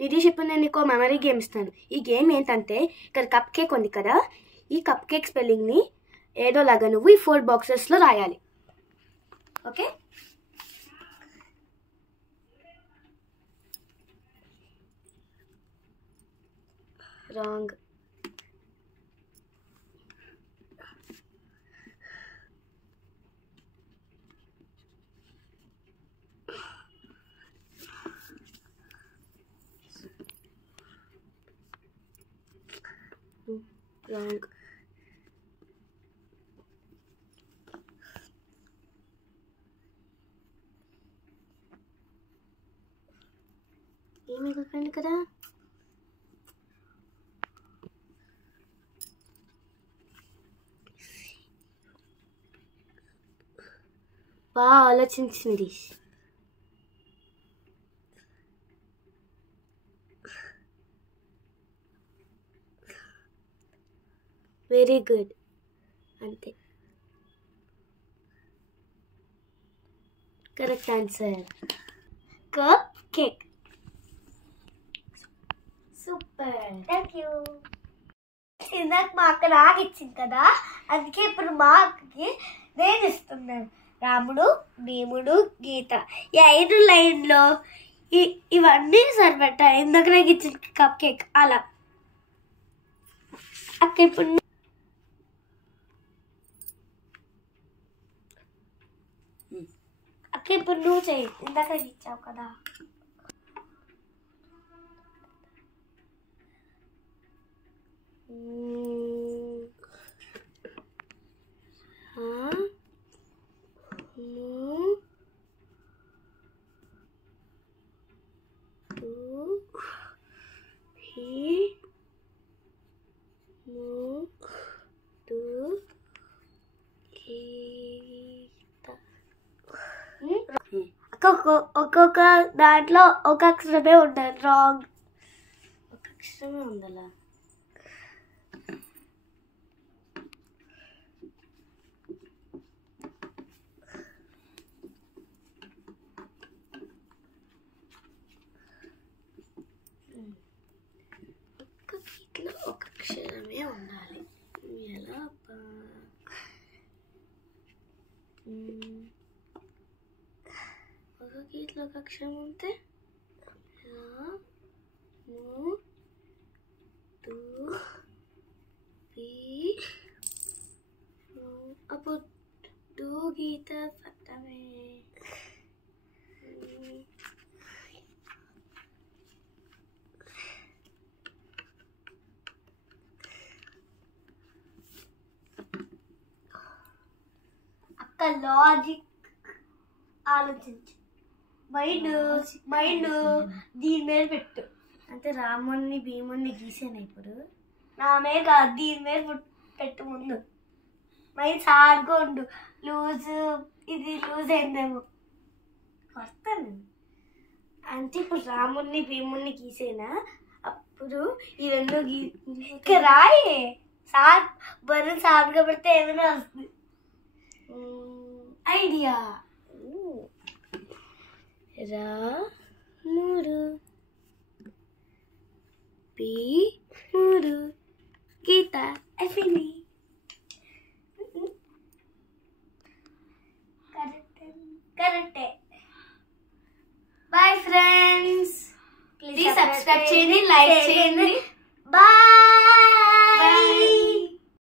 నిధి ఇప్పుడు నేను నీకు మెమరీ గేమ్ ఇస్తాను. ఈ గేమ్ ఏంటంటే ఇక్కడ కప్ కేక్ ఉంది కదా, ఈ కప్ కేక్ స్పెల్లింగ్ని ఏదోలాగా నువ్వు ఈ 4 బాక్సెస్లో రాయాలి. ఓకే? రాంగ్. Wrong. ఏమి గుర్తుంది కదా? బాగా ఆలోచించింది. Very good. అంతే. Correct answer. Cup cake. Super. Thank you. ఇందాక మా అక్క నాకు ఇచ్చింది కదా, అందుకే ఇప్పుడు మా అక్కకి నేను ఇస్తున్నాను. రాముడు, భీముడు, గీత, ఈ 5 లైన్లో ఇవన్నీ సరిపెట్టా. ఇందాక నాకు ఇచ్చిన కప్ కేక్ అలా. అక్క ఇప్పుడు నువ్వు చెయ్యి. ఇందాక ఇచ్చావు కదా. ఒక్కొక్క దాంట్లో ఒక అక్షరమే ఉంటుంది. రాంగ్. ఒక అక్షరమే ఉండాలా? ఒక్క గీతలో ఒక అక్షరమే ఉండాలి. ఎలా? ఒక గీతలో ఒక అక్షరం ఉంటే అప్పుడు టూ గీత పట్టమే. అక్క లాజిక్ ఆలోచించు. మైండ్ దీని మీద పెట్టు. అంటే రాముణ్ణి భీముణ్ణి గీసాను. ఇప్పుడు నా మీద కాదు, దీని మీద పెట్టు ముందు. మైండ్ సార్గా ఉండు. ఇది లూజ్ అయిందేమో. వస్తాను. అంటే ఇప్పుడు రాముణ్ణి భీముణ్ణి గీసేనా? అప్పుడు ఈ 2 రాయి. సార్ బర్రె సార్గా పెడితే ఏమైనా వస్తుంది. ఐడియా. రాముడు, భీముడు, గీత. అయిపోయింది. కరెక్టే. Boy friends. ప్లీజ్ సబ్స్క్రైబ్ చేయండి, లైక్ చేయండి.